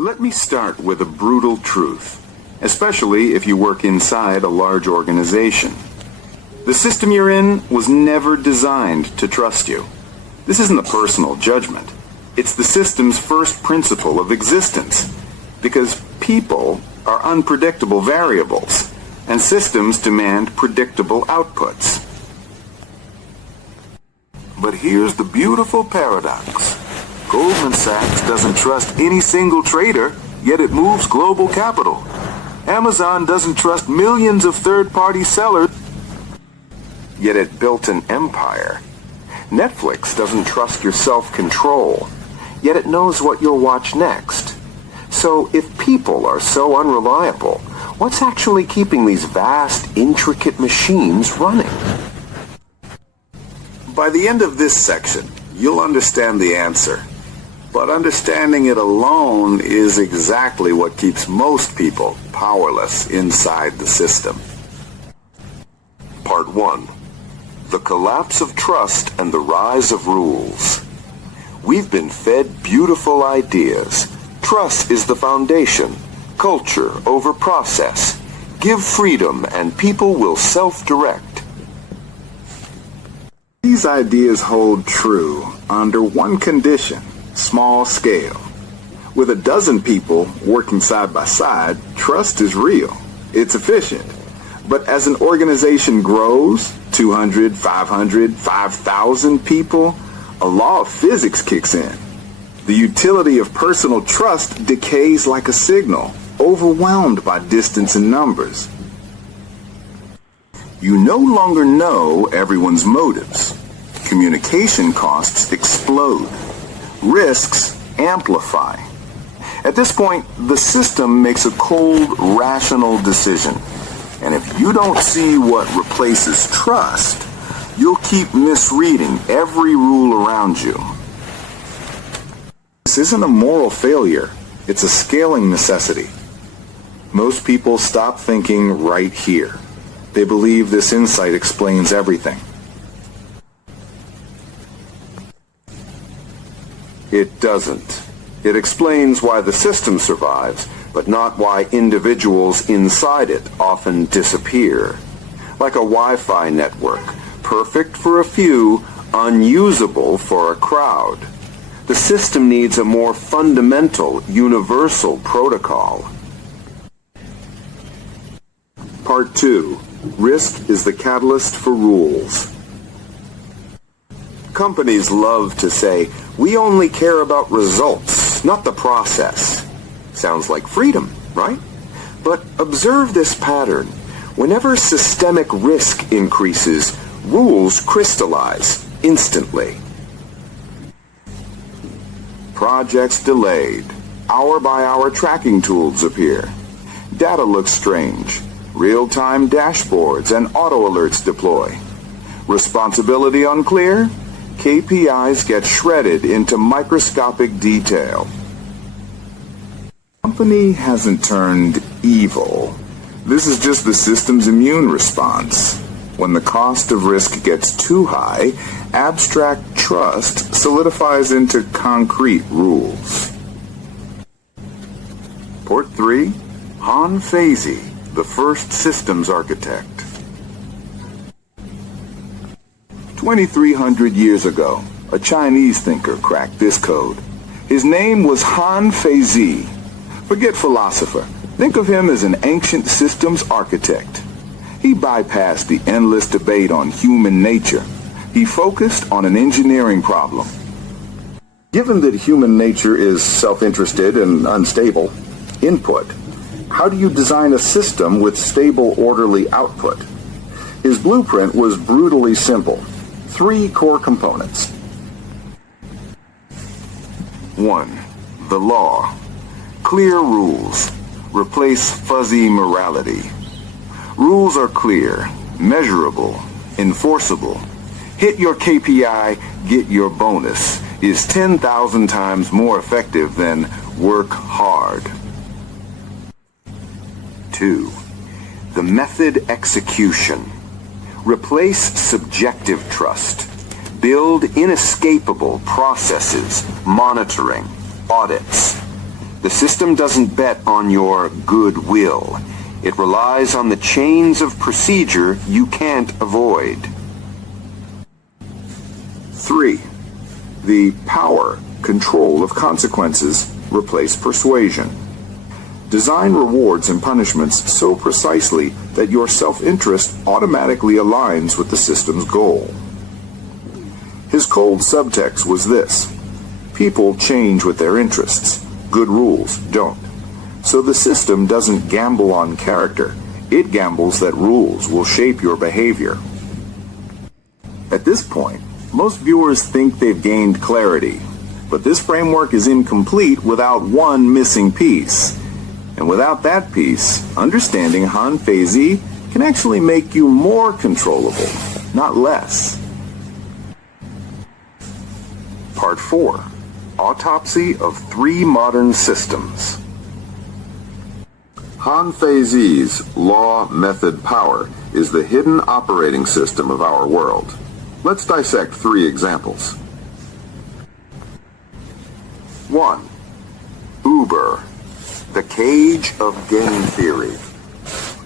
Let me start with a brutal truth, especially if you work inside a large organization. The system you're in was never designed to trust you. This isn't a personal judgment. It's the system's first principle of existence, because people are unpredictable variables, and systems demand predictable outputs. But here's the beautiful paradox. Goldman Sachs doesn't trust any single trader, yet it moves global capital. Amazon doesn't trust millions of third-party sellers, yet it built an empire. Netflix doesn't trust your self-control, yet it knows what you'll watch next. So if people are so unreliable, what's actually keeping these vast, intricate machines running? By the end of this section, you'll understand the answer. But understanding it alone is exactly what keeps most people powerless inside the system. Part 1. The collapse of trust and the rise of rules. We've been fed beautiful ideas. Trust is the foundation. Culture over process. Give freedom and people will self-direct. These ideas hold true under one condition. Small scale. With a dozen people working side by side, trust is real. It's efficient. But as an organization grows, 200, 500, 5,000 people, a law of physics kicks in. The utility of personal trust decays like a signal, overwhelmed by distance and numbers. You no longer know everyone's motives. Communication costs explode. Risks amplify. At this point, the system makes a cold, rational decision. And if you don't see what replaces trust, you'll keep misreading every rule around you. This isn't a moral failure. It's a scaling necessity. Most people stop thinking right here. They believe this insight explains everything. It doesn't. It explains why the system survives, but not why individuals inside it often disappear. Like a Wi-Fi network, perfect for a few, unusable for a crowd. The system needs a more fundamental, universal protocol. Part 2. Risk is the catalyst for rules. Companies love to say, we only care about results, not the process. Sounds like freedom, right? But observe this pattern. Whenever systemic risk increases, rules crystallize instantly. Projects delayed. Hour-by-hour tracking tools appear. Data looks strange. Real-time dashboards and auto alerts deploy. Responsibility unclear? KPIs get shredded into microscopic detail. The company hasn't turned evil. This is just the system's immune response. When the cost of risk gets too high, abstract trust solidifies into concrete rules. Port 3, Feizi, the first systems architect. 2,300 years ago, a Chinese thinker cracked this code. His name was Feizi. Forget philosopher. Think of him as an ancient systems architect. He bypassed the endless debate on human nature. He focused on an engineering problem. Given that human nature is self-interested and unstable, input, how do you design a system with stable, orderly output? His blueprint was brutally simple. 3 core components. 1. The law. Clear rules. Replace fuzzy morality. Rules are clear, measurable, enforceable. Hit your KPI, get your bonus is 10,000 times more effective than work hard. 2. The method execution. Replace subjective trust. Build inescapable processes, monitoring, audits. The system doesn't bet on your goodwill. It relies on the chains of procedure you can't avoid. 3. The power, control of consequences replace persuasion. Design rewards and punishments so precisely that your self-interest automatically aligns with the system's goal. His cold subtext was this: people change with their interests. Good rules don't. So the system doesn't gamble on character. It gambles that rules will shape your behavior. At this point, most viewers think they've gained clarity, but this framework is incomplete without one missing piece. And without that piece, understanding Han Feizi can actually make you more controllable, not less. Part 4. Autopsy of 3 Modern Systems. Han Feizi's law, method, power is the hidden operating system of our world. Let's dissect 3 examples. 1. Uber, the cage of game theory.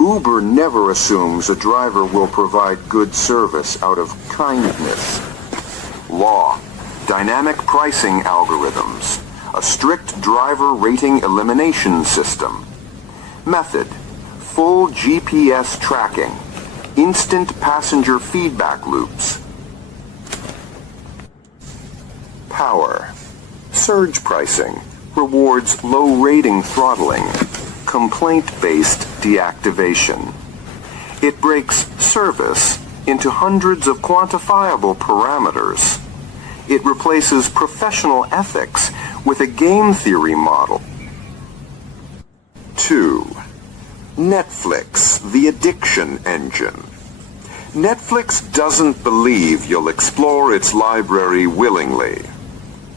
Uber never assumes a driver will provide good service out of kindness. Law, dynamic pricing algorithms, a strict driver rating elimination system. Method, full GPS tracking, instant passenger feedback loops. Power, surge pricing, rewards low rating throttling, complaint-based deactivation. It breaks service into hundreds of quantifiable parameters. It replaces professional ethics with a game theory model. 2. Netflix, the addiction engine. Netflix doesn't believe you'll explore its library willingly.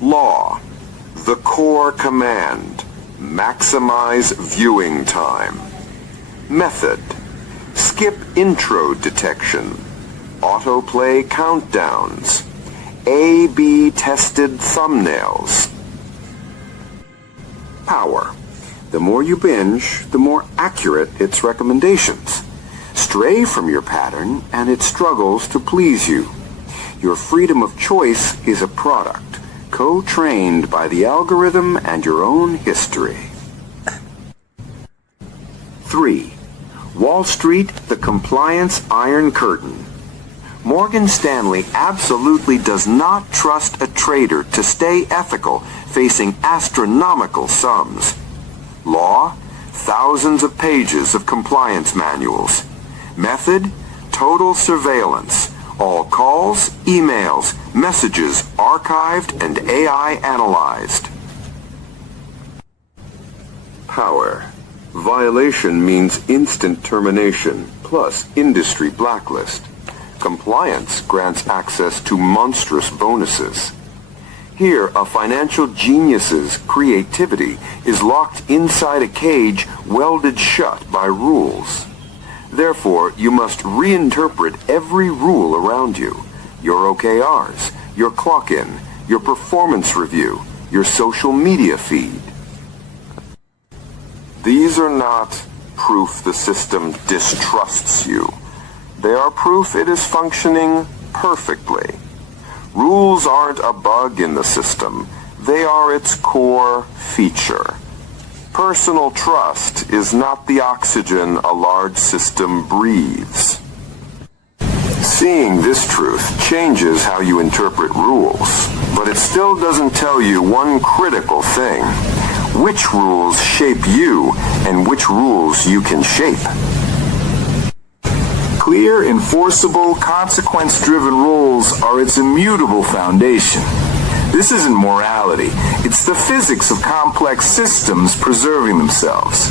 Law, the core command, maximize viewing time. Method, skip intro detection, autoplay countdowns, A/B tested thumbnails. Power, the more you binge, the more accurate its recommendations. Stray from your pattern and it struggles to please you. Your freedom of choice is a product, co-trained by the algorithm and your own history. 3. Wall Street, the compliance iron curtain. Morgan Stanley absolutely does not trust a trader to stay ethical, facing astronomical sums. Law, thousands of pages of compliance manuals. Method, total surveillance. All calls, emails, messages archived and AI analyzed. Power. Violation means instant termination, plus industry blacklist. Compliance grants access to monstrous bonuses. Here, a financial genius's creativity is locked inside a cage welded shut by rules. Therefore, you must reinterpret every rule around you. Your OKRs, your clock-in, your performance review, your social media feed. These are not proof the system distrusts you. They are proof it is functioning perfectly. Rules aren't a bug in the system. They are its core feature. Personal trust is not the oxygen a large system breathes. Seeing this truth changes how you interpret rules, but it still doesn't tell you one critical thing: which rules shape you and which rules you can shape. Clear, enforceable, consequence-driven rules are its immutable foundation. This isn't morality. It's the physics of complex systems preserving themselves.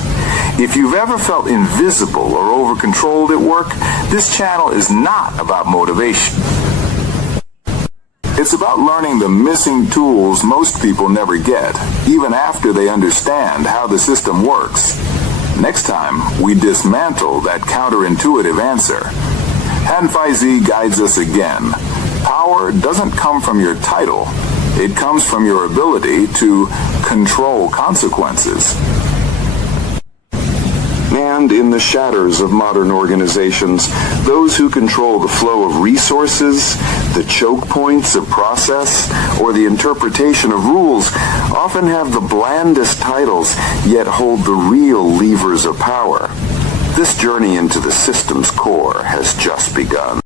If you've ever felt invisible or over-controlled at work, this channel is not about motivation. It's about learning the missing tools most people never get, even after they understand how the system works. Next time, we dismantle that counterintuitive answer. Han Feizi guides us again. Power doesn't come from your title. It comes from your ability to control consequences. And in the shadows of modern organizations, those who control the flow of resources, the choke points of process, or the interpretation of rules often have the blandest titles, yet hold the real levers of power. This journey into the system's core has just begun.